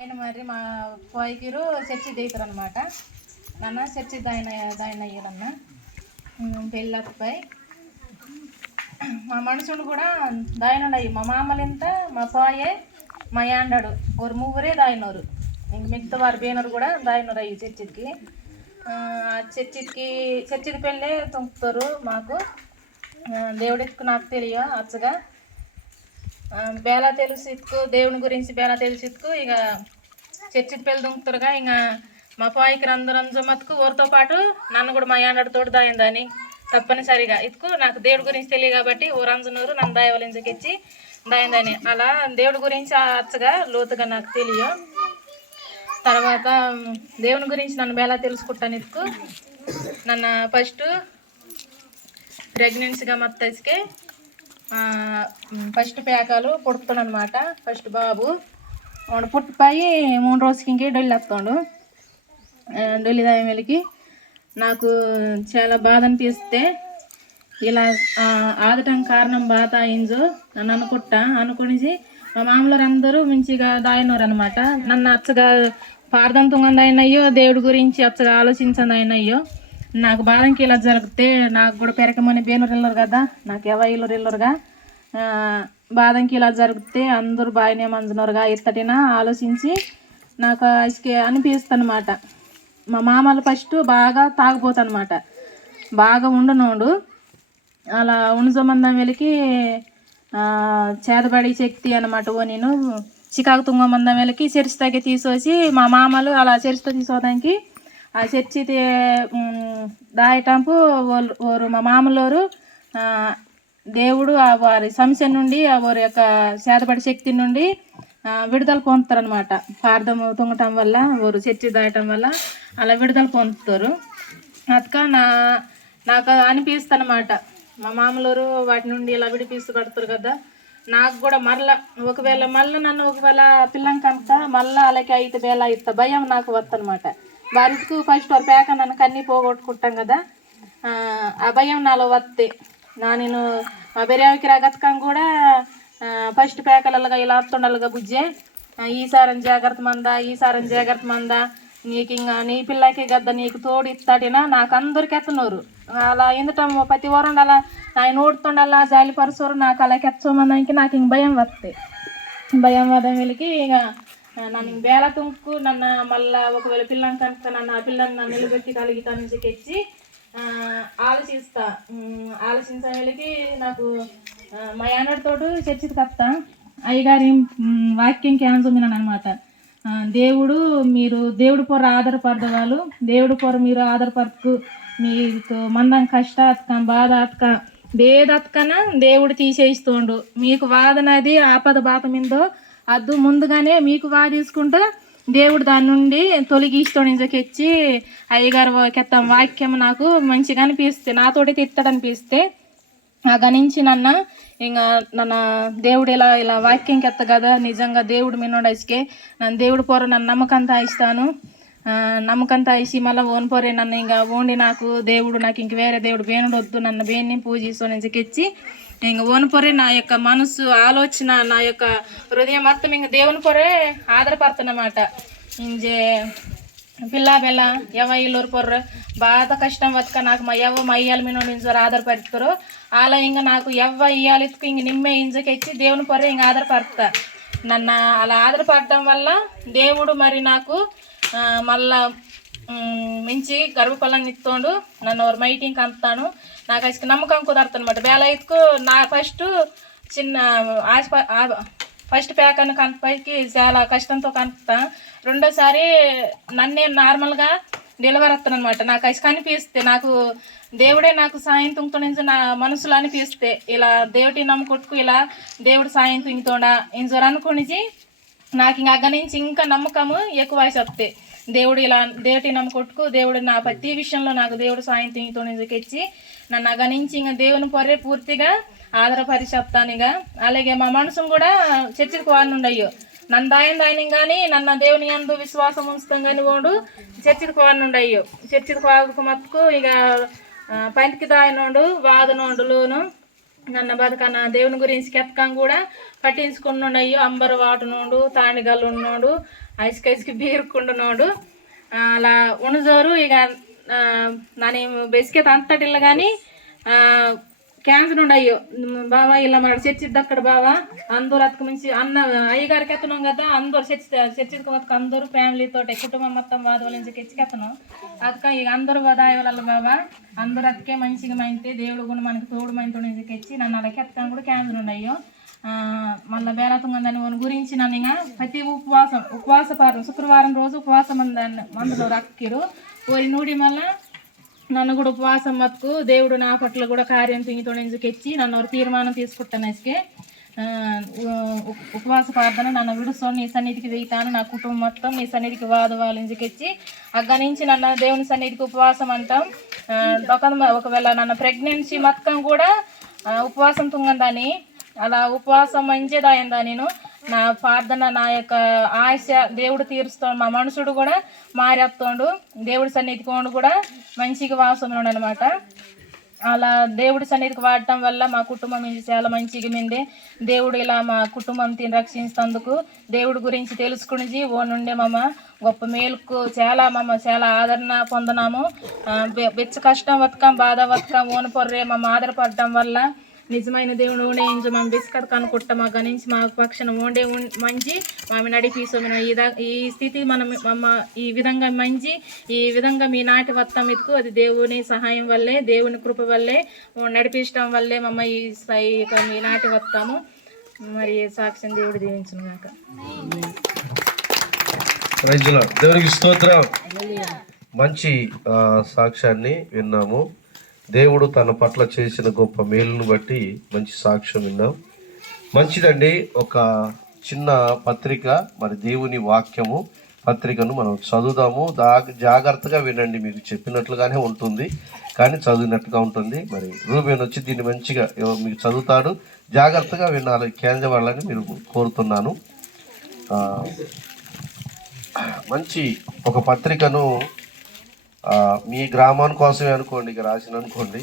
ఆయన మరి మా పోయికిరు చర్చి చేస్తారు అనమాట. నన్న చర్చి దాయన అయ్యారన్న పెళ్ళిపై మా మనుషుడు కూడా దాయనుండయి. మా మామలింత మా పోయే మా యాండాడు ఒక ముగ్గురే దాయినోరు. ఇంక మిగతా వారి బేనరు కూడా దాయినరు అయ్యి చర్చికి. చర్చికి పెళ్ళే తుంపుతారు మాకు. దేవుడికి నాకు తెలియ అచ్చగా బేలా తెలుసుకు దేవుని గురించి బేలా తెలుసుకు ఇక చర్చికి పెళ్ళి దుంకుతారుగా. ఇంకా మా పాయికి రంజు మతుకు ఊరితో పాటు నన్ను కూడా మా యాండడితోటి దాయిందని తప్పనిసరిగా ఇతుకు నాకు దేవుడి గురించి తెలియదు కాబట్టి ఓ రంజునూరు నన్ను దాయవలించకిచ్చి దాయిందని అలా దేవుడి గురించి అచ్చగా లోతుగా నాకు తెలియ. తర్వాత దేవుని గురించి నన్ను బేలా తెలుసుకుంటాను. ఇతుకు నన్ను ఫస్ట్ ప్రెగ్నెన్సీగా మత్తకి ఫస్ట్ పేకాలు పుడుతాడు అనమాట. ఫస్ట్ బాబు వాడు పుట్టిపోయి 3 రోజులకి ఇంకే డొల్లి వస్తాడు. డొల్లి దాయమెలికి నాకు చాలా బాధ అనిపిస్తే ఇలా ఆదటం కారణం బాధ అయిందో నన్ను అనుకుని మా మామూలు అందరూ మంచిగా దాయినోరు అనమాట. నన్ను అచ్చగా పార్థంతంగా అయినయ్యో దేవుడి గురించి అచ్చగా ఆలోచించండి అయినయ్యో. నాకు బాధంకి ఇలా జరిగితే నాకు కూడా పెరకమని బేనూరు వెళ్ళరు కదా, నాకు ఎవరు వెళ్ళరుగా. బాధంకి ఇలా జరిగితే అందరూ బాగానే మంచున్నారుగా ఇత్తటినా ఆలోచించి నాకు అనిపిస్తుంది అనమాట. మా మామలు ఫస్ట్ బాగా తాగిపోతానమాట, బాగా ఉండనోడు. అలా ఉండుజమందం వెలికి చేతబడి శక్తి అనమాట. నేను చికాకు తుంగమందం వెలికి చర్చితకి తీసేసి మా మామలు అలా చర్చితో తీసుకోవడానికి ఆ చర్చి దాయటంపు ఓరు మా మామలోరు దేవుడు వారి సమస్య నుండి వారి యొక్క చేతబడి శక్తి నుండి విడుదల పొందుతారనమాట. ప్రార్థన తుంగటం వల్ల వారు చర్చి దాయటం వల్ల అలా విడుదల పొందుతారు. అతక నాకు అనిపిస్తుందన్నమాట. మా మామూలు వాటి నుండి ఇలా విడిపిస్తూ కదా. నాకు కూడా ఒకవేళ నన్ను ఒకవేళ పిల్లం కనుక మళ్ళీ అలాగే అయితే బేలా ఇస్తా భయం నాకు వద్దనమాట. వారికి ఫస్ట్ వారి పేక నన్ను కన్నీ పోగొట్టుకుంటాం కదా, ఆ భయం నాలో వస్తే నేను మా బిర్యానీకి రాగతకం కూడా ఫస్ట్ పేకలగా ఇలా వస్తుండాలిగా బుజ్జే ఈసారం జాగ్రత్త మందా నీకు ఇంకా నీ పిల్లకి గద్ద నీకు తోడు ఇస్తాటినా నాకు అందరికి ఎత్తనోరు అలా ఎందుటం ప్రతి వారం అలా ఆయన ఓడుతుండల్లా జాలిపరుసోరు నాకు అలా ఎచ్చమందానికి నాకు ఇంక భయం వస్తాయి. భయం వదం వెళ్ళి ఇక నన్ను బేల తుంకు నన్ను మళ్ళీ ఒకవేళ పిల్లని కనుక నన్ను ఆ పిల్లని నన్ను నిలబెట్టి కలిగితా నుంచి తెచ్చి ఆలోచించడానికి నాకు మా యానడితోడు చర్చికి వస్తా. అయ్యగారి వాక్యం క్యాన్సమినాను అనమాట. దేవుడు పొర ఆధారపడవాళ్ళు దేవుడు పొర మీరు ఆధారపడకు మీకు మందం కష్ట అతక బాధ అతక బేదతకన దేవుడు తీసేయిస్తోండు. మీకు వాదనది ఆపద బాధమిందో అద్దు ముందుగానే మీకు వాదించుకుంటూ దేవుడు దాని నుండి తొలగిస్తోడించకెచ్చి అయ్యగారు వాక్యం నాకు మంచిగా అనిపిస్తే నాతోటి తిట్టడనిపిస్తే ఆ గణించి నన్ను దేవుడు ఇలా వాక్యంకి ఎత్త కదా నిజంగా దేవుడు మిన్నోడసికే నన్ను దేవుడు పోర నన్ను నమ్మకంతా ఇస్తాను. నమ్మకంతా ఇసి మళ్ళీ ఓన్ పోరే నన్ను ఇంకా ఓండి నాకు దేవుడు నాకు ఇంక వేరే దేవుడు వేణుడు వద్దు నన్ను వేణి పూజిస్తోనికెచ్చి ఇంక ఓన్ పొరే నా యొక్క మనసు ఆలోచన నా యొక్క హృదయం మొత్తం ఇంక దేవుని పొరే ఆధారపడుతున్నమాట. ఇంజే పిల్లా బెల్ల ఇల్లూరు పొర్ర బాధ కష్టం వతక నాకు మా ఇయ్యాల మీద ఇంజరు ఆధారపడతారు. అలా ఇంక నాకు ఇయ్యాలి ఇంక నిమ్మే ఇంజకెచ్చి దేవుని పొరే ఇంక ఆధారపడతా. నన్ను అలా ఆధారపడటం వల్ల దేవుడు మరి నాకు మళ్ళా మించి గర్భఫలాన్ని ఇస్తోండు. నన్ను ఒక మైటింగ్కి అందుతాను. నాకు అసలు నమ్మకం కుదరతనమాట. బేల ఇతుకు నా ఫస్ట్ ప్యాకను కనుపైకి చాలా కష్టంతో కనుపుతా. రెండోసారి నన్నే నార్మల్గా డెలివరీ వస్తాను అనమాట. నాకు అసలు కనిపిస్తే నాకు దేవుడే నాకు సాయం తుంగుతో నుంచి నా మనసులో అనిపిస్తే ఇలా దేవుడి నమ్ముకొట్టుకు ఇలా దేవుడు సాయం తుంగుతోడా ఇంజరు అనుకుని నాకు ఇంక అగ్గ నుంచి ఇంకా నమ్మకము ఎక్కువ వస్తే దేవుడి నమ్మకొట్టుకు దేవుడు నా ప్రతి విషయంలో నాకు దేవుడు సాయం తుంగుతో నుంచికెచ్చి నన్ను అగ్గ నుంచి ఇంకా దేవుని పొరే పూర్తిగా ఆధారపరి చెప్తాను. ఇక అలాగే మా మనసును కూడా చర్చికి వాడినుండయ్యో నన్ను దాయని కానీ నన్ను దేవుని యందు విశ్వాసం ఉంచుతాం కానీ వాడు చర్చికి వాడినుండయ్యో చర్చికి వాడుకు మట్టుకు ఇక పంటికి దాయనోడు వాదనోడులోను నన్న బతుకన్న దేవుని గురించి కెత్తకం కూడా పట్టించుకున్నాడు. అంబరు వాటునోడు, తాణిగల్లు ఉన్నోడు, ఐసుకైసుకి బీరుకుండునోడు అలా ఉణజోరు. ఇక నాని బెసికేత అంతటిల్లు కానీ క్యాన్సర్ ఉండయ్యో బావా ఇలా మన చర్చిద్ది అక్కడ బావా అందరూ అతకు మించి అన్న అయ్యగారికి ఎత్తనాం కదా, అందరూ చర్చికి అందరూ ఫ్యామిలీతో కుటుంబం మొత్తం వాదవల నుంచి ఎచ్చికెత్తనాం అతక. ఇక అందరూ దాయ వాళ్ళ బాబా అందరూ అతకే మంచిగా మైంతే దేవుడు కూడా మనకి తోడు మైంతో నుంచి ఎచ్చి నన్ను అలాగే ఎత్తకాని కూడా క్యాన్సర్ ఉండయ్యో. మళ్ళీ బేరాతంగా దాని గురించి నన్ను ఇంకా ప్రతి ఉపవాస శుక్రవారం రోజు ఉపవాసం మందులో రక్కిరు ఓరి నూడి మళ్ళా నన్ను కూడా ఉపవాసం మతుకు దేవుడు నా పట్ల కూడా కార్యం తింగితో ఎచ్చి నన్ను ఒక తీర్మానం తీసుకుంటాను. వేసుకే ఉపవాస ప్రార్థన నన్ను విడుస్తాను, నీ సన్నిధికి వెళ్తాను, నా కుటుంబం మొత్తం నీ సన్నిధికి వాదవాళ్ళు ఇంచుకెచ్చి అగ్గ నుంచి నన్ను దేవుని సన్నిధికి ఉపవాసం అంటాం. ఒకవేళ నన్ను ప్రెగ్నెన్సీ మొత్తం కూడా ఉపవాసం తుంగందాని అలా ఉపవాసం మంచిదాయిందా. నేను నా ప్రార్థన నా యొక్క ఆశ దేవుడు తీరుస్తాడు, మా మనుషుడు కూడా మారేస్తాడు, దేవుడి సన్నిధికి వాడు కూడా మంచిగా వాసన అనమాట. అలా దేవుడి సన్నిధికి వాడటం వల్ల మా కుటుంబం ఇది చాలా మంచిగా మిందే. దేవుడు ఇలా మా కుటుంబం తిని రక్షించినందుకు దేవుడి గురించి తెలుసుకుని ఓ నుండే మమ్మ గొప్ప మేలుకు చాలా ఆదరణ పొందనాము. వెచ్చ కష్టం బతకం బాధ బతకం ఓన పొర్రే మమ్మ ఆధారపడటం వల్ల నిజమైన దేవుడు ఉండే మా బిస్కట్ కనుక్కుంటా మా గణించి మా పక్షన ఉండే మంచి మామి నడిపిస్తాం. ఈ స్థితి మనం ఈ విధంగా మంచి ఈ విధంగా మీ నాటి వత్తం ఎత్తుకు అది దేవుని సహాయం వల్లే దేవుని కృప వల్లే నడిపించడం వల్లే మమ్మ ఈ మీ నాటి వస్తాము. మరి సాక్ష్యం దేవుడు దీవించును గాక. దేవునికి స్తోత్రం. మంచి సాక్ష్యాన్ని విన్నాము. దేవుడు తన పట్ల చేసిన గొప్ప మేలును బట్టి మంచి సాక్ష్యం విన్నాం. మంచిదండి. ఒక చిన్న పత్రిక మరి దేవుని వాక్యము పత్రికను మనం చదువుదాము. జాగ్రత్తగా వినండి, మీకు చెప్పినట్లుగానే ఉంటుంది కానీ చదివినట్టుగా ఉంటుంది. మరి రూబేన్ వచ్చి దీన్ని మంచిగా మీకు చదువుతాడు, జాగ్రత్తగా వినాలి కేంద్రవాళ్ళని మీరు కోరుతున్నాను. మంచి ఒక పత్రికను మీ గ్రామాని కోసమే అనుకోండి, ఇక రాసిన అనుకోండి,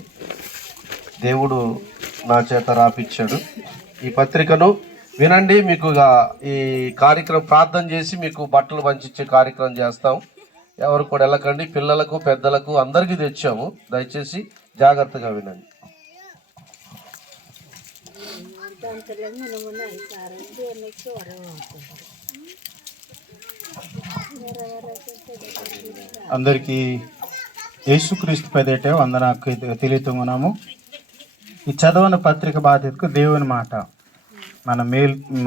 దేవుడు నా చేత రాపిచ్చాడు. ఈ పత్రికను వినండి. మీకు ఈ కార్యక్రమం ప్రార్థన చేసి మీకు బట్టలు పంచిచ్చే కార్యక్రమం చేస్తాం. ఎవరు కూడా వెళ్ళకండి, పిల్లలకు పెద్దలకు అందరికీ తెచ్చాము. దయచేసి జాగ్రత్తగా వినండి. అందరికీ యేసుక్రీస్తు పేరిట వందనాలు తెలియతున్నాము. ఈ చదవని పత్రిక బాధ్యతకు దేవుని మాట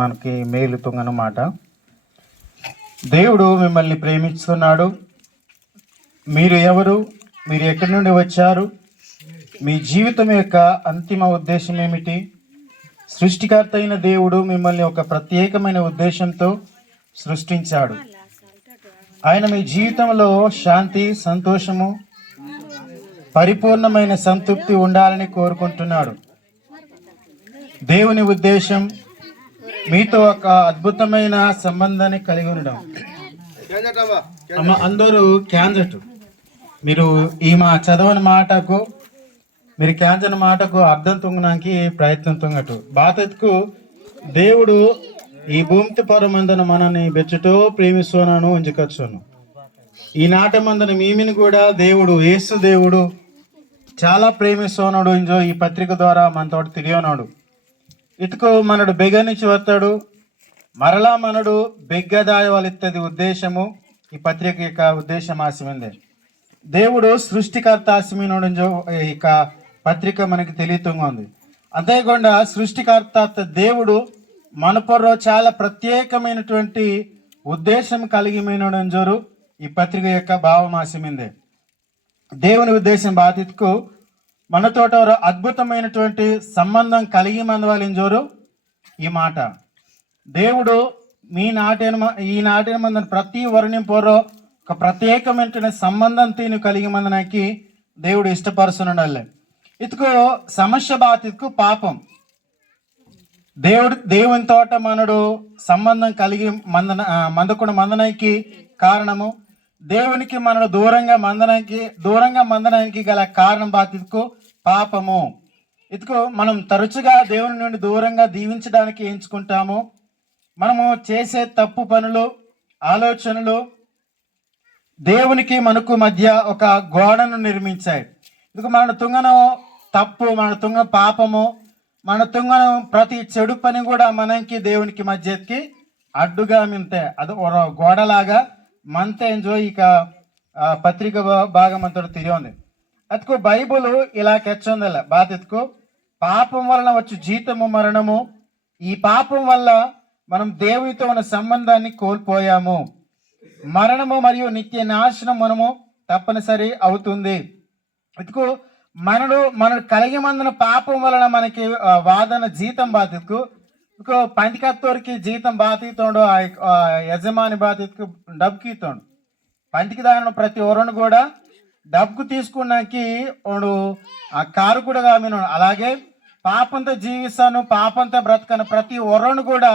మనకి మేలు తుంగన మాట. దేవుడు మిమ్మల్ని ప్రేమిస్తున్నాడు. మీరు ఎవరు, మీరు ఎక్కడి నుండి వచ్చారు, మీ జీవితం యొక్క అంతిమ ఉద్దేశం ఏమిటి? సృష్టికర్త అయిన దేవుడు మిమ్మల్ని ఒక ప్రత్యేకమైన ఉద్దేశంతో సృష్టించాడు. ఆయన మీ జీవితంలో శాంతి, సంతోషము, పరిపూర్ణమైన సంతృప్తి ఉండాలని కోరుకుంటున్నాడు. దేవుని ఉద్దేశం మీతో ఒక అద్భుతమైన సంబంధాన్ని కలిగి ఉండడం. అందరూ క్యాన్సర్ మీరు ఈ మా చదవని మాటకు మీరు క్యాన్సర్ మాటకు అర్థం తుంగడానికి ప్రయత్నం తుంగటు బాధకు దేవుడు ఈ భూమి పరమందన మనని బెచ్చుటో ప్రేమిస్తున్నాను ఉంచుకొచ్చును. ఈ నాట మందన మీమిని కూడా దేవుడు యేసు దేవుడు చాలా ప్రేమిస్తున్నాడు. ఇంజో ఈ పత్రిక ద్వారా మనతో తిరిగినాడు. ఇటుకు మనడు బెగ నుంచి వస్తాడు, మరలా మనడు బెగ్గదాయ వాళ్ళిత్తది ఉద్దేశము. ఈ పత్రిక యొక్క ఉద్దేశం ఆశమైంది. దేవుడు సృష్టికర్త ఆశమైనడు. ఇక పత్రిక మనకి తెలియతుంగా ఉంది. అంతేకాకుండా సృష్టికర్త దేవుడు మన పొర్రో చాలా ప్రత్యేకమైనటువంటి ఉద్దేశం కలిగిమైనడు. ఈ పత్రిక యొక్క భావమాసమైంది. దేవుని ఉద్దేశం బాధితుకు మనతోట అద్భుతమైనటువంటి సంబంధం కలిగి మందవాలింజోరు. ఈ మాట దేవుడు ఈ నాటిన మందని ప్రతి వర్ణం పొర్రో ఒక ప్రత్యేకమైన సంబంధం తీను కలిగి మందనానికి దేవుడు ఇష్టపరుస్తున్నాడు. ఇతుకు సమస్య బాధితుకు పాపం. దేవుని తోట మనడు సంబంధం కలిగి మందకుడు మందనానికి కారణము దేవునికి మనడు దూరంగా మందనానికి గల కారణం బాధితుకు పాపము. ఇదిగో మనం తరచుగా దేవుని నుండి దూరంగా దీవించడానికి ఎంచుకుంటాము. మనము చేసే తప్పు పనులు, ఆలోచనలు దేవునికి మనకు మధ్య ఒక గోడను నిర్మించాయి. ఇదిగో మన తుంగన తప్పు, మన తుంగ పాపము, మన తుంగన ప్రతి చెడు పని కూడా మనకి దేవునికి మధ్యకి అడ్డుగా మింతే అది గోడలాగా మంతే ఎంజో ఇక పత్రిక భాగం అంతా తిరిగి ఉంది. అతుకు బైబుల్ ఇలా కెచ్చొందల బాధితుకు పాపం వలన వచ్చు జీతము మరణము. ఈ పాపం వల్ల మనం దేవునితో ఉన్న సంబంధాన్ని కోల్పోయాము. మరణము మరియు నిత్య నాశనం మనము తప్పనిసరి అవుతుంది. ఇటుకు మనడు కలిగి మందిన పాపం వలన మనకి వాదన జీతం బాధితుకు పంతికత్తోరికి జీతం బాధితోండు, యజమాని బాధితుకు డబ్బుకి ఇతోండు. పంతికి దాని ప్రతి ఒరను కూడా డబ్బుకు తీసుకున్నాకి వాడు ఆ కారు కూడా కామిన. అలాగే పాపంతో జీవిస్తాను, పాపంతో బ్రతకను ప్రతి ఒరను కూడా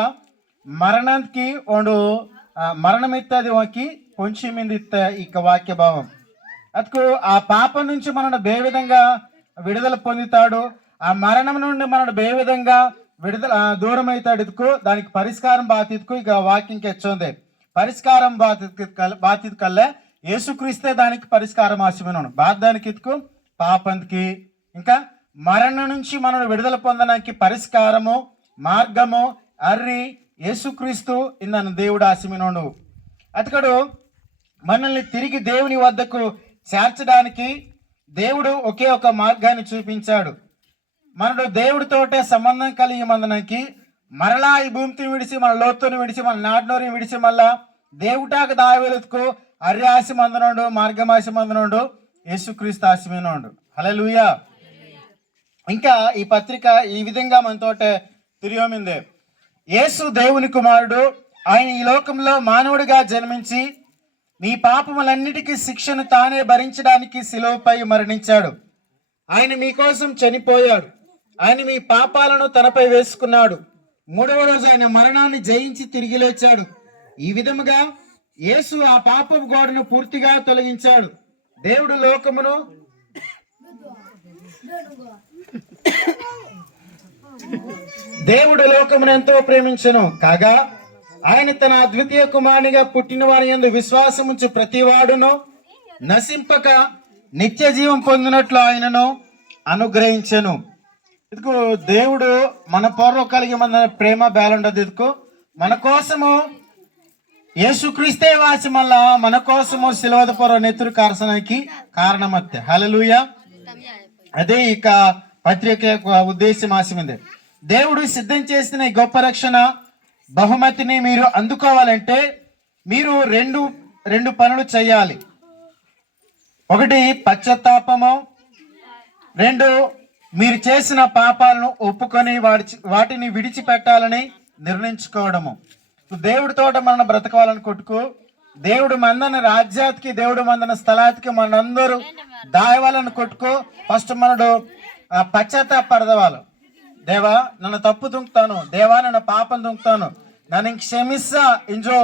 మరణానికి వాడు మరణం ఇత్తది వాకి కొంచెం మీద ఇస్తా ఇక వాక్య భావం. అతుకు ఆ పాపం నుంచి మనను ఏ విధంగా విడుదల పొందుతాడు, ఆ మరణం నుండి మనను ఏ విధంగా విడుదల దూరం అవుతాడు. ఇదికు దానికి పరిష్కారం బాధ్యతకు ఇక వాక్యం కెచ్చుంది. పరిష్కారం బాధ్యత కల్లా యేసుక్రీస్తే దానికి పరిష్కారం ఆశమను బాధానికి ఇతుకు పాపంకి ఇంకా మరణం నుంచి మనం విడుదల పొందడానికి పరిష్కారము మార్గము అర్రి యేసుక్రీస్తు ఇందను దేవుడు ఆశమినోడు. అతడు మనల్ని తిరిగి దేవుని వద్దకు చేర్చడానికి దేవుడు ఒకే ఒక మార్గాన్ని చూపించాడు. మనడు దేవుడితోటే సంబంధం కలిగి మందనకి మరలా ఈ భూమిని విడిచి మన లోతుని విడిచి మన నాటినోరిని విడిచి మళ్ళా దేవుటాకు దావేలకు అర్యాసి మందనోడు మార్గమాసి మందనోడు యేసుక్రీస్తు ఆశమినోడు. హల్లెలూయా. ఇంకా ఈ పత్రిక ఈ విధంగా మనతోటే తిరిగిమింది. యేసు దేవుని కుమారుడు, ఆయన ఈ లోకంలో మానవుడిగా జన్మించి మీ పాపములన్నిటికీ శిక్షను తానే భరించడానికి శిలువపై మరణించాడు. ఆయన మీకోసం చనిపోయాడు. ఆయన మీ పాపాలను తనపై వేసుకున్నాడు. మూడవ రోజు ఆయన మరణాన్ని జయించి తిరిగి లేచాడు. ఈ విధముగా యేసు ఆ పాపపు గోడను పూర్తిగా తొలగించాడు. దేవుడు లోకమును ఎంతో ప్రేమించెను కాగా ఆయన తన అద్వితీయ కుమారునిగా పుట్టిన వారి యందు విశ్వాసముంచు ప్రతివాడును నశింపక నిత్య జీవం పొందినట్లు ఆయనను అనుగ్రహించెను. ఇదిగో దేవుడు మన పూర్వ కలిగి మన ప్రేమ బేలుండదు. ఇదిగో మన కోసము యేసుక్రీస్తే వాసి మళ్ళా మన కోసము శిలువద పూర్వ నెత్తురు కార్సనానికి కారణమత్తే. హల్లెలూయా. అదే ఇక పత్రిక ఉద్దేశం ఆశమైంది. దేవుడు సిద్ధం చేసిన ఈ గొప్ప రక్షణ బహుమతిని మీరు అందుకోవాలంటే మీరు రెండు పనులు చేయాలి. ఒకటి పశ్చాత్తాపము, రెండు మీరు చేసిన పాపాలను ఒప్పుకొని వాటిని విడిచిపెట్టాలని నిర్ణయించుకోవడము. దేవుడితోట మనం బ్రతకాలని కొట్టుకు దేవుడు మందన రాజ్యానికి దేవుడు మందన స్థలానికి మనందరూ దాయవాలని కొట్టుకో. ఫస్ట్ మనడు పశ్చాత్తాపడదవాళ్ళు. దేవా నన్ను తప్పు తుంకుతాను, దేవా నన్ను పాపం తుంకుతాను, నన్ను క్షమిస్తా ఇంజో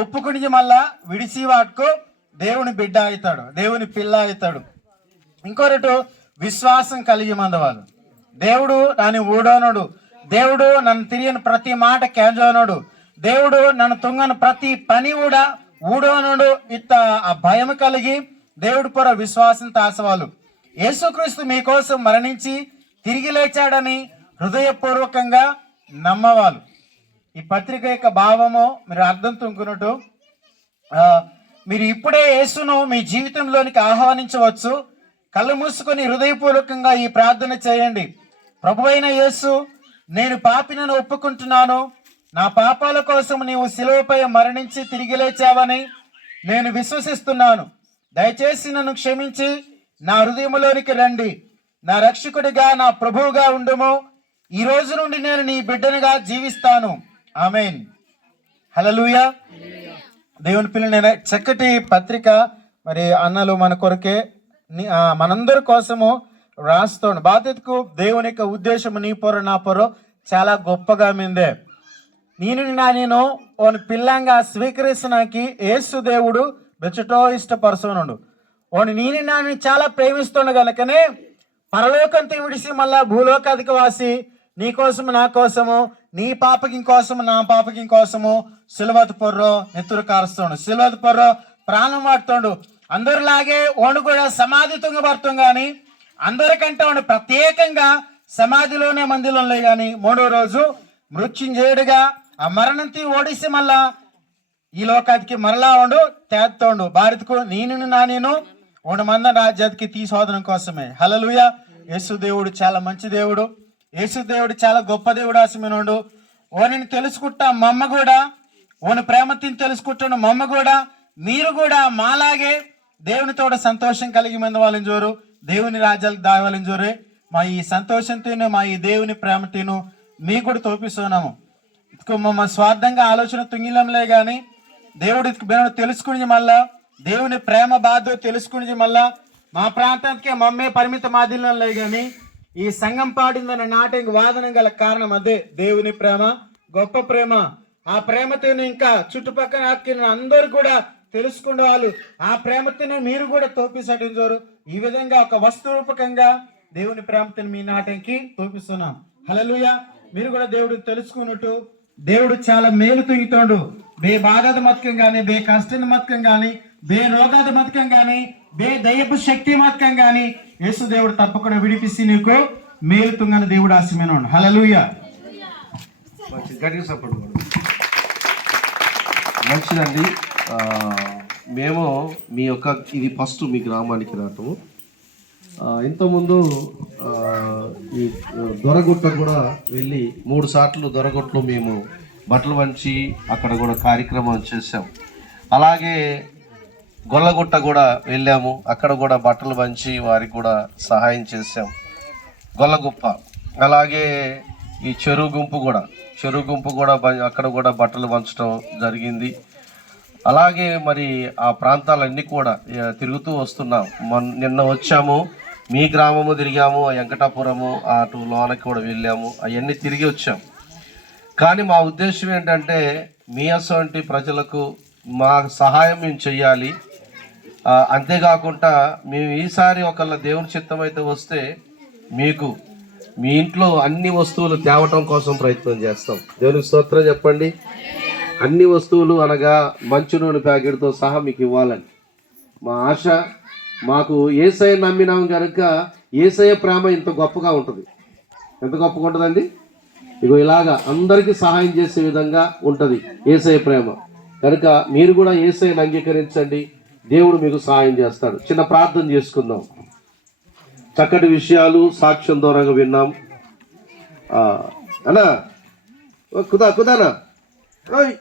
ఒప్పుకుని మళ్ళా విడిచి వాడుకో దేవుని బిడ్డ అవుతాడు, దేవుని పిల్ల అవుతాడు. ఇంకొకటి విశ్వాసం కలిగి మందవాళ్ళు. దేవుడు నన్ను ఊడోనడు, దేవుడు నన్ను తిరిగిన ప్రతి మాట కేంజోనడు, దేవుడు నన్ను తుంగని ప్రతి పని కూడా ఊడోనడు. ఇట్ట ఆ భయం కలిగి దేవుడు పొర విశ్వాసం తాసవాళ్ళు. యేసుక్రీస్తు మీకోసం మరణించి తిరిగి లేచాడని హృదయపూర్వకంగా నమ్మవాళ్ళు. ఈ పత్రిక యొక్క భావము మీరు అర్థం తుంకున్నట్టు మీరు ఇప్పుడే యేసును మీ జీవితంలోనికి ఆహ్వానించవచ్చు. కళ్ళు మూసుకొని హృదయపూర్వకంగా ఈ ప్రార్థన చేయండి. ప్రభువైన యేసు, నేను పాపినను ఒప్పుకుంటున్నాను. నా పాపాల కోసం నీవు శిలువపై మరణించి తిరిగి లేచావని నేను విశ్వసిస్తున్నాను. దయచేసి నన్ను క్షమించి నా హృదయంలోనికి రండి. నా రక్షకుడిగా నా ప్రభువుగా ఉండుము. ఈ రోజు నుండి నేను నీ బిడ్డనిగా జీవిస్తాను. ఆమేన్. హల్లెలూయా. దేవుని పిల్లల చక్కటి పత్రిక మరి అన్నలు మన కొరకే మనందరి కోసము రాస్తాడు. బాధ్యతకు దేవుని యొక్క ఉద్దేశము నీ పొర నా పొర చాలా గొప్పగా మిందే. నేను ఓని పిల్లంగా స్వీకరిస్తున్నాకి యేసు దేవుడు బెచ్చటో ఇష్టపరచునుండు. ఓని నేను చాలా ప్రేమిస్తుండ గనుకనే పరలోకంతో విడిసి మళ్ళా భూలోకాధిక వాసి నీ కోసము నా కోసము నీ పాపకి కోసము నా పాపకి కోసము సిలువత పొర్రో నెత్తురు కారుస్తాడు, సిలువత పొర్రో ప్రాణం వాడుతాడు. అందరిలాగే ఓను కూడా సమాధి తుంగబడుతాం కానీ అందరికంటే వాడు ప్రత్యేకంగా సమాధిలోనే మందిరంలో కానీ మూడో రోజు మృత్యుంజయుడిగా ఆ మరణంతి ఓడిసి మళ్ళా ఈ లోకానికి మరలా ఉండు తేత్తోండు భారత్కు నేను ఒకటి మంది రాజ్యానికి తీసుకోవడం కోసమే. హల్లెలూయా. యేసు దేవుడు చాలా మంచి దేవుడు, యేసు దేవుడు చాలా గొప్ప దేవుడు. ఆశమైనోడు ఓనిని తెలుసుకుంటా మమ్మ కూడా, ఓని ప్రేమతిని తెలుసుకుంటాను మమ్మ కూడా. మీరు కూడా మాలాగే దేవునితో సంతోషం కలిగి మంది వాళ్ళని జోరు, దేవుని రాజ్యాలకు దావాలని జోరే. మా ఈ సంతోషంతోనే మా ఈ దేవుని ప్రేమతోను మీకు కూడా తోపిస్తున్నాము. మమ్మ స్వార్థంగా ఆలోచన తుంగిలంలే కానీ దేవుడికి తెలుసుకుని మళ్ళా దేవుని ప్రేమ బాధ తెలుసుకుని మళ్ళా మా ప్రాంతానికి మమ్మే పరిమిత మాదిలంలే కానీ ఈ సంఘం పాడిందన్న నాటికి వాదన గల కారణం అదే దేవుని ప్రేమ, గొప్ప ప్రేమ. ఆ ప్రేమతో ఇంకా చుట్టుపక్కల అందరూ కూడా తెలుసుకునే వాళ్ళు ఆ ప్రేమతోనే మీరు కూడా తోపిసటించారు. ఈ విధంగా ఒక వస్తు రూపకంగా దేవుని ప్రేమతో మీ నాటకి తోపిస్తున్నాం. హల్లెలూయా. మీరు కూడా దేవుడు తెలుసుకున్నట్టు దేవుడు చాలా మేలు తుంగుతాడు. బే బాధದ మతకం కానీ, బే కష్టದ మతకం కానీ, బే రోగాద మతకం కానీ, బే దయ్యపు శక్తి మతకం కానీ యేసు దేవుడు తప్పకుండా విడిపిస్తే నీకు మేలు తుంగని దేవుడు ఆశీర్వదించును. హల్లెలూయా. మంచిదండి. మేము మీ యొక్క ఇది ఫస్ట్ మీ గ్రామానికి రావటము. ఇంతకుముందు ఈ దొరగుట్ట కూడా వెళ్ళి 3 సార్లు దొరగుట్టలో మేము బట్టలు వంచి అక్కడ కూడా కార్యక్రమం చేసాం. అలాగే గొల్లగుట్ట కూడా వెళ్ళాము, అక్కడ కూడా బట్టలు వంచి వారికి కూడా సహాయం చేసాం. గొల్లగుప్ప అలాగే ఈ చెరువు గుంపు కూడా అక్కడ కూడా బట్టలు వంచడం జరిగింది. అలాగే మరి ఆ ప్రాంతాలన్నీ కూడా తిరుగుతూ వస్తున్నాం. నిన్న వచ్చాము, మీ గ్రామము తిరిగాము, వెంకటాపురము అటు లోనకి కూడా వెళ్ళాము, అవన్నీ తిరిగి వచ్చాం. కానీ మా ఉద్దేశం ఏంటంటే మీ అసంటి ప్రజలకు మా సహాయం మేము చెయ్యాలి. అంతేకాకుండా మేము ఈసారి ఒకళ్ళ దేవుని చిత్తం అయితే వస్తే మీకు మీ ఇంట్లో అన్ని వస్తువులు తేవటం కోసం ప్రయత్నం చేస్తాం. దేవునికి స్తోత్రం చెప్పండి. అన్ని వస్తువులు అనగా మంచు నూనె ప్యాకెట్తో సహా మీకు ఇవ్వాలని మా ఆశ. మాకు యేసయ్య నమ్మినాం కనుక యేసయ్య ప్రేమ ఇంత గొప్పగా ఉంటుంది. ఎంత గొప్పగా ఉంటుందండి? ఇగో ఇలాగా అందరికీ సహాయం చేసే విధంగా ఉంటుంది యేసయ్య ప్రేమ. కనుక మీరు కూడా యేసయ్యను అంగీకరించండి, దేవుడు మీకు సహాయం చేస్తాడు. చిన్న ప్రార్థన చేసుకుందాం. చక్కటి విషయాలు సాక్ష్యం ద్వారా విన్నాం. అన్నా కుదానా ఓయ్